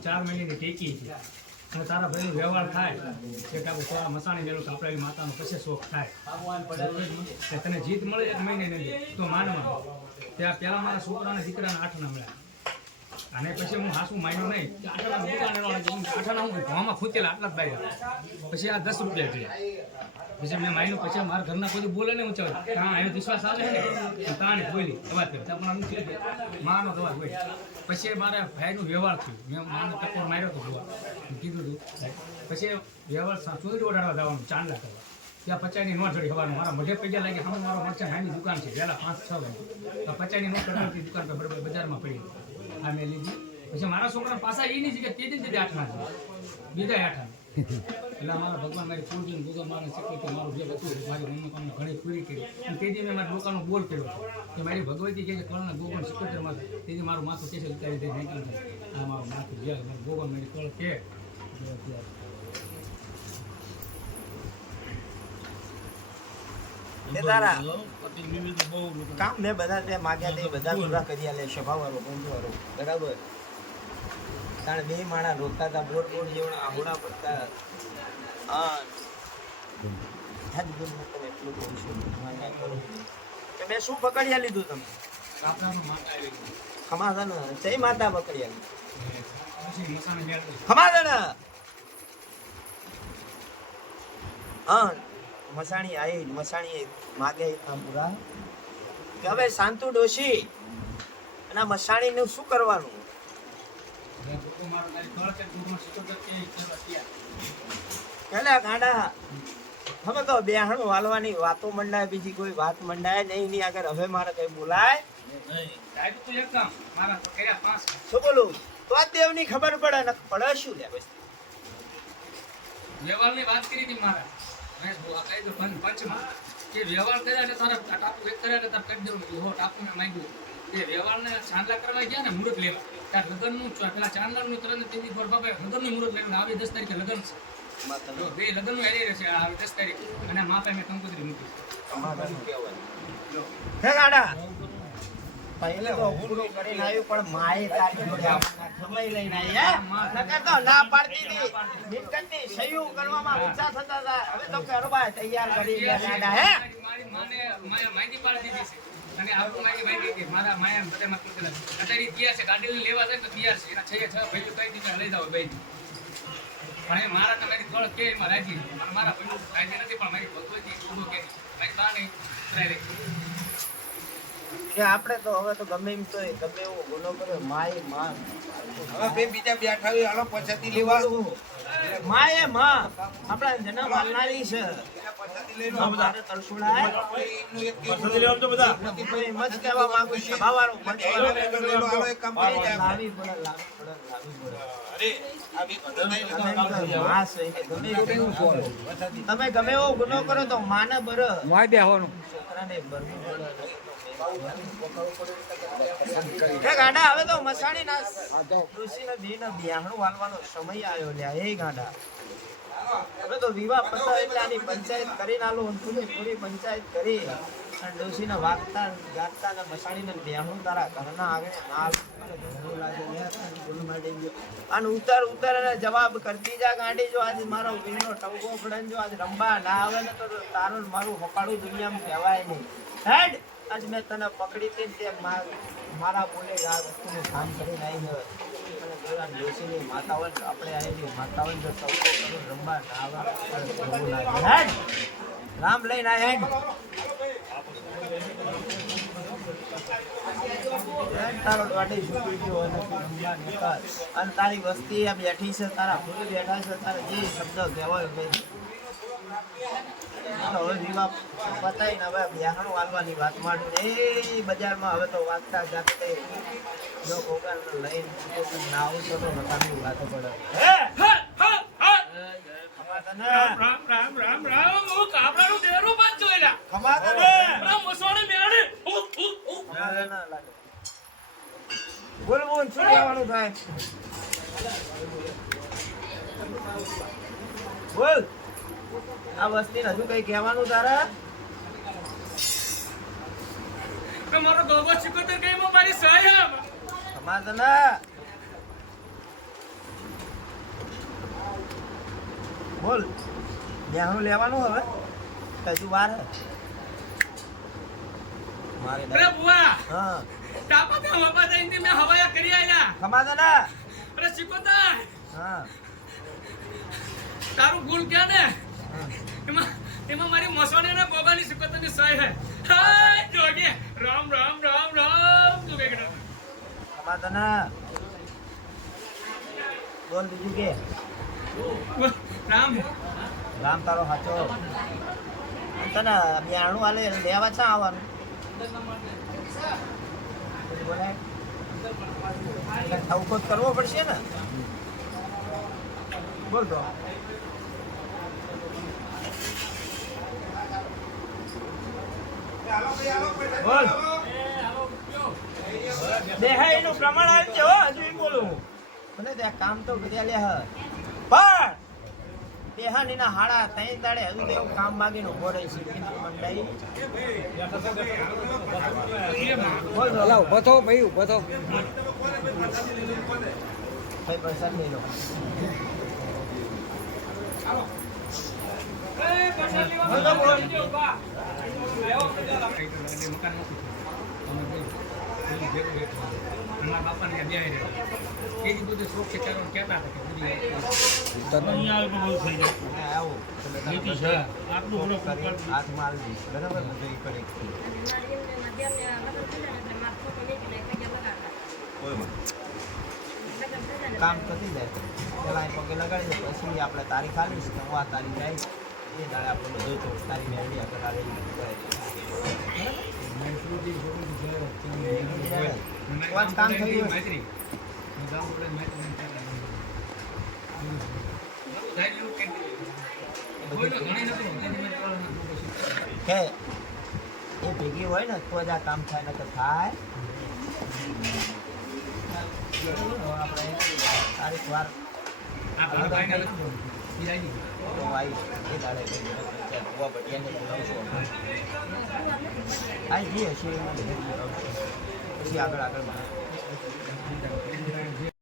ચાર મહિનાની ટેકી છે. અને તારા ભાઈનો વ્યવહાર થાય. આપણે સોળા મસાણી મેલું તો આપણે માતાનો પછી શોખ થાય. કે તને જીત મળે એક મહિને તો માનમાં ત્યાં પેલા મારા છોકરાને દીકરાને આઠના મળ્યા અને પછી હું હાસુ માન્યો નહીં. આઠાના હું ભવામાં ખૂંચેલા આટલા જ બાય પછી આ દસ રૂપિયા જોયા. પછી મેં માન્યું, પછી મારા ઘરના કોઈ બોલે નહીં ઊંચા હા એનો વિશ્વાસ આવે ને? તાણે બોલી અવાજ કરી ત્યાં પણ માનો દવા હોય. પછી મારા ભાઈનો વ્યવહાર થયો. મેં માને ટકોર માર્યો હતો જોવા કીધું હતું પછી વ્યવહાર ચોરી ઓઢાડવા જવાનું, ચાંદલા કરવા. ત્યાં પચાસની નોટ ચડી ખવાનું મારા મઢે પૈસા લાગે સામે મારો મરચા હાની દુકાન છે. પહેલાં પાંચ, છ વાગે તો પચાસની નોટ દુકાન તો બરાબર બજારમાં પડી આ મેં લીધી પછી મારા છોકરા પાછા એ નહીં છે કે તે જ રીતે આઠના છે. બીજા આઠના. એટલે અમારા ભગવાન મારી પૂરતી ભગવાન મારે શીખવે કે મારું જે હતું, મારી મનોકામના ઘણી પૂરી કરી. અને તેથી મેં મારા લોકોનો બોલ કર્યો કે મારી ભગવતી કહે છે કળના ગોગણ સિકોતેરમાં તેથી મારું માથું કેસે ઉતારી દે આ મારું માથું જે ગોગન મારી કળ કે એટલે અત્યારે એ તારા કામ મેં બધા તે માગ્યા તે બધા પૂરા કરી આલે સ્વભાવવાળો બંધુવાળો. બરાબર? કારણ બે માણા રોતા હતા બોટ બોટ જેવડા આહોડા પડતા. હા. મેં શું પકડ્યા લીધું તમે. ખમાદન? જય માતા પકડ્યા પછી ખમાદાના. હા. મસાણી આવી મસાણી માગે પૂરા. કે હવે શાંતુ ડોશી અને મસાણીનું શું કરવાનું. પેલા ગાંડા હવે તો બેહણું વાલવાની વાતો મંડાય, બીજી કોઈ વાત મંડાય નહીં ની આગળ હવે મારે કઈ બોલાય? શું બોલું? તો આ દેવની ખબર પડે પડે શું લે બસ વાત કરી હતી મારા. કે વ્યવહાર કર્યા એટલે તારે ટાપુ એક કર્યા તારે કરી દેવું. હો ટાપુ મેં માંગ્યું. એ વ્યવહારને ચાંદલા કરવા ગયા ને મુહૂર્ત લેવા. ત્યાં લગ્નનું પેલા ચાંદલાનું તરત તેની પર બાપા લગ્નનું મુહૂર્ત લેવાનું આવી દસ તારીખે લગ્ન છે. તો બે લગ્નનું એની રહેશે આવી દસ તારીખ. અને માપે મેં કંકોત્રી મૂકી. હે ગાંડા. પહેલે તો પૂરું કરીને આવ્યો પણ માએ તારી જોડે સમય લઈને આવી નકર તો ના પાડતી હતી મિલકતની સહયું કરવામાં ઉત્સાહ થતા હતા હવે તો કરવા તૈયાર કરી ગયા હે મારી માને માયા માહિતી પાડી દીધી છે અને આવું મારી માહિતી કે મારા માયા બધા માં કીધેલા અત્યારે તૈયાર છે ગાડી લેવા જાય તો તૈયાર છે એના છ છ ભાઈઓ કઈ દીધા લઈ જાવ ભાઈ પણ એ મારા તો મારી કળ કે એમાં રાજી મારા ભાઈઓ રાજી નથી પણ મારી ભગવતી ઊભો કે મારી બા નહીં. કે આપણે તો હવે તો ગમે એમ તો ગમે એવો ગુનો કર્યો માયમાં. હવે બે બીજા બેઠા હોય હાલો પછાતી લેવા. માયમાં. આપણા જન્મ આલનારી છે. તમે ગમે એવું કરો. તમે ગમે એવો ગુનો કરો તો માને બર. છોકરાને બરવું એ ને આગળ ના ગયો. અને ઉતાર ઉતાર જવાબ કરતી જા ગાંડી, જો આજે મારો વીરનો ટવકો પડે જો આજ રંબા ના આવે ને તો તારું મારું હોકાળું દુનિયામાં કહેવાય નહીં. આજ મેં તને પકડી હતી તે મારા બોલે આ વસ્તુનું કામ કરીને આવી છે અને જોયા ડોશીની માતા હોય ને આપણે આવેલી માતા હોય ને જો કરું રંબા ના રામ લઈને આ હેડ! તારો દોડી છૂટી ગયો અને તારી વસ્તી બેઠી છે, તારા ખુદ બેઠા છે, તારે જે શબ્દ કહેવાય ભાઈ હવે વિવાહ હવે વાલવાની વાત માંડું એ બજારમાં હવે તો જાતે જો લઈને ના તો નકામી વાતો પડે. બોલ બોલ શું કહેવાનું થાય. બોલ. આ વસ્તી હજુ કઈ કહેવાનું તારે? કઈ માં મારી બોલ બ્યાહનું લેવાનું હવે? હજુ વાર મારે અરે હા. તાપા તે હવા જઈને મેં હવાયા કરી આયા. સમાધાના અરે સિકોતર હા. તારું ભૂલ ક્યાં ને. એમાં એમાં મારી મસોણી અને બોબાની સુકતની સહી હે. હાય જોગે રામ રામ રામ રામ તું કે સમાધાના બોલ બીજું કે. રામ. રામ તારો હાચો તને બ્યાણું હાલે લેવા છે આવવાનું. જ કરવો પડશે ને? બોલ તો. બોલ. દેહાઈ પ્રમાણ આવી છે હો હજુ ઈ બોલું મને ત્યાં કામ તો કર્યા લે હ પણ દેહાની ના હાડા તઈ દાડે હજુ તો એવું કામ માગીને ઊભો રહી છે બોલ તો ઊભો થો ભાઈ ઊભો થો. ભાઈ પ્રસાદ લઈ લો. તો બોલ અને આવો તમે કરી હાથ માલ દઈશ બરાબર ને જોઈ પડે કામ થતી જાય પેલા એ પગે લગાડી દે પછી આપણે તારીખ આવીશ હું આ તારીખ આવી એ દાડે આપણે બધું તારીખ આઈડિયા આપણે પાંચ કામ થઈ ગયું. કે એ ભેગી હોય ને તો જ આ કામ થાય ને તો થાય આપણે તારીખ વાર તો આવીશ એ દાડે ભૂવા ભટિયાને બોલાવશું જઈએ છીએ એમાં પછી આગળ આગળ